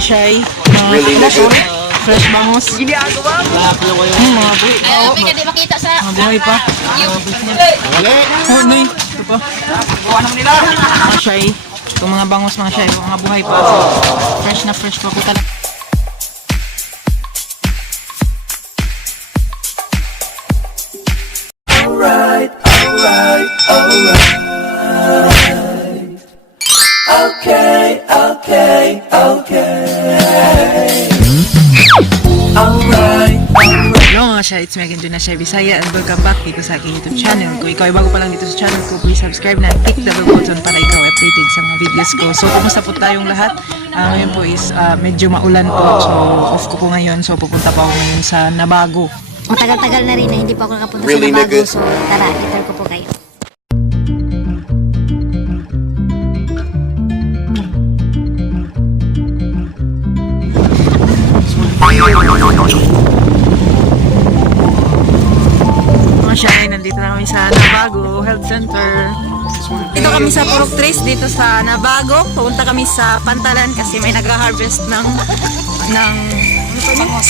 mga shy, fresh bangos. Gini ako ba? Mga buhay. Hindi makita sa... Mga buhay pa. Oh, nay. Ito pa. Mga shy. Itong mga bangos, mga shy. Mga buhay pa. Fresh na fresh pa po talaga. Alright. Okay. Alright. Hello mga shy, it's me again, Juna Shy Bisaya, and welcome back dito sa aking YouTube channel. Kung ikaw ay bago pa lang dito sa channel ko, please subscribe na click the bell button para ikaw updated sa mga videos ko. So, kumusta po tayong lahat? Ngayon po is medyo maulan po, so off ko po ngayon. So, pupunta pa ako ngayon sa Nabago. Matagal-tagal na rin na hindi pa ako nakapunta sa Nabago. So, tara, itar ko po kayo. Mga shy, nandito na kami sa Nabago Health Center. Dito kami sa Purok Trace, dito sa Nabago. Pupunta kami sa Pantalan kasi may nag-harvest ng bangos.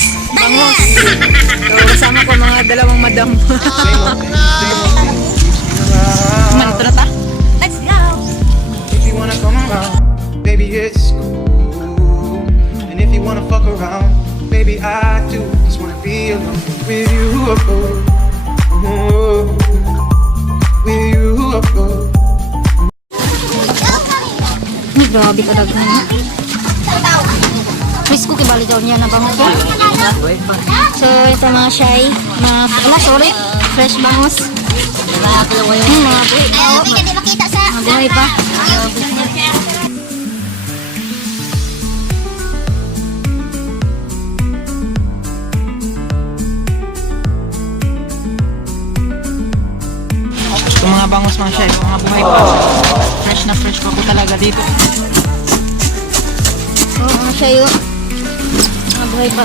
So, kasama ko mga dalawang madam. Manito na ta? Let's go! If you wanna come around, baby, it's cool. And if you wanna fuck around, baby, I do. Just wanna be alone with you, with you, Grabe ka daghan. Miss ko kibali daw niya na bangos ko. So, ito mga shy. Sorry. Fresh bangos. Mga buhay. Hindi makita sa... Mga buhay pa. Itong mga bangos, mga shy, mga buhay pa. Fresh na fresh pa po talaga dito. Mga shy, mga buhay pa.